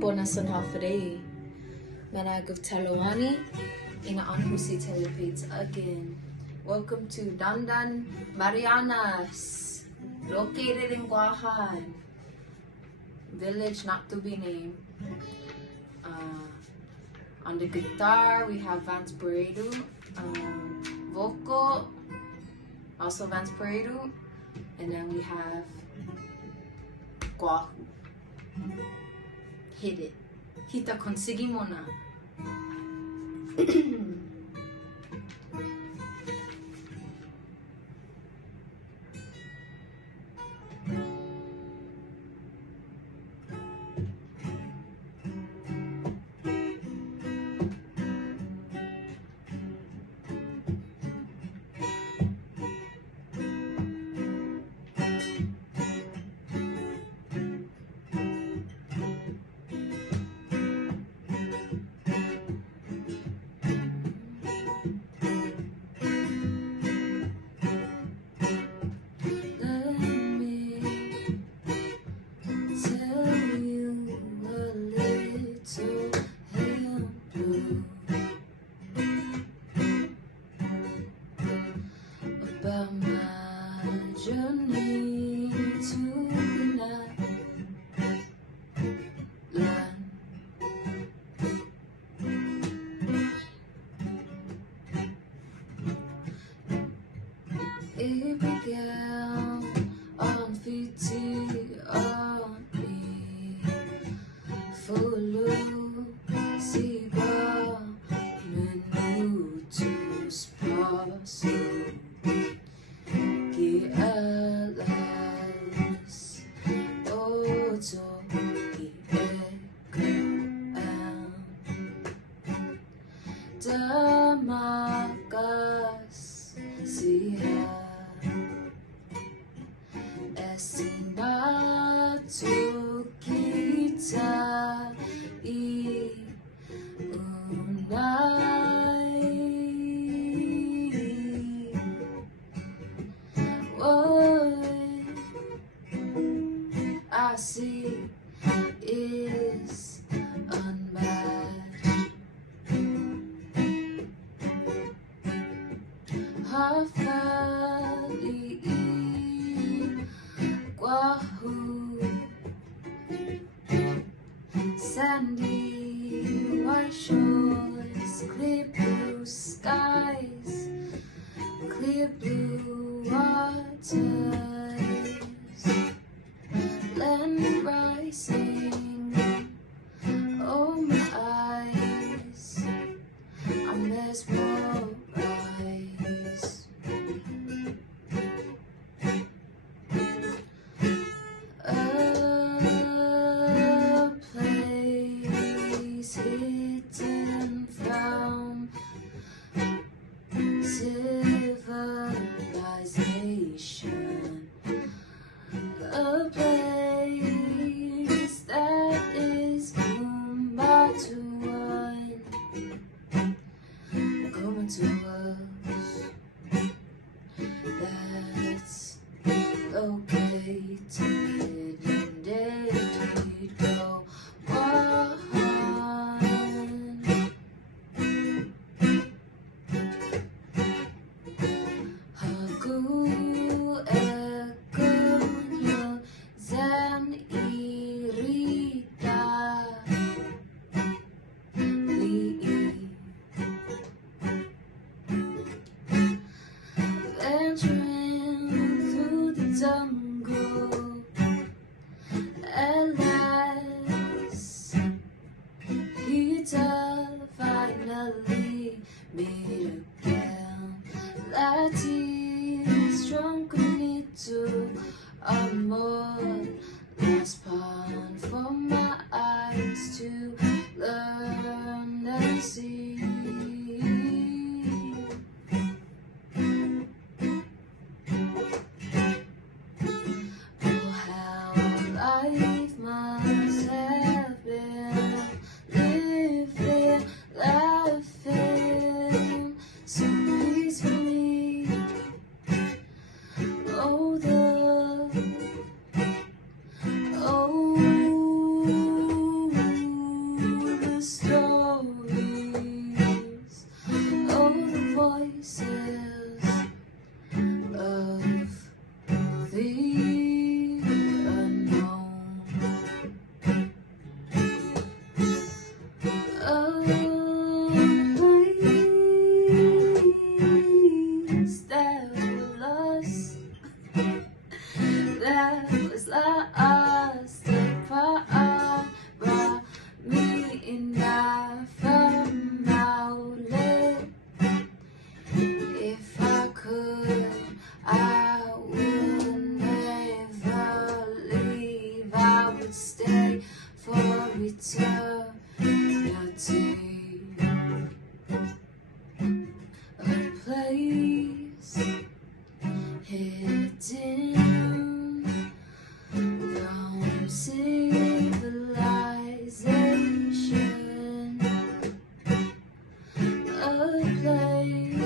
bonasan hafadei. Managov Talawani, Hina'lan Husi telepedes again. Welcome to Dandan Marianas, located in Guahan, village not to be named. On the guitar, we have Vance Paredo. Vocal, also Vance Paredo. And then we have Guahu. Hit it. Hita conseguimos na. About my journey to Hina'lan. It began on 50 on me, full of cigar, minutos passam. Que alas ojo que damakas siya estinatu kita iunay. I see is unmatched. Hafali Guahu, sandy white shores, clear blue skies, clear blue waters, land rising, oh my eyes, I'm mesmerized. A place hidden from civilization. eternity, a place hidden from civilization, a place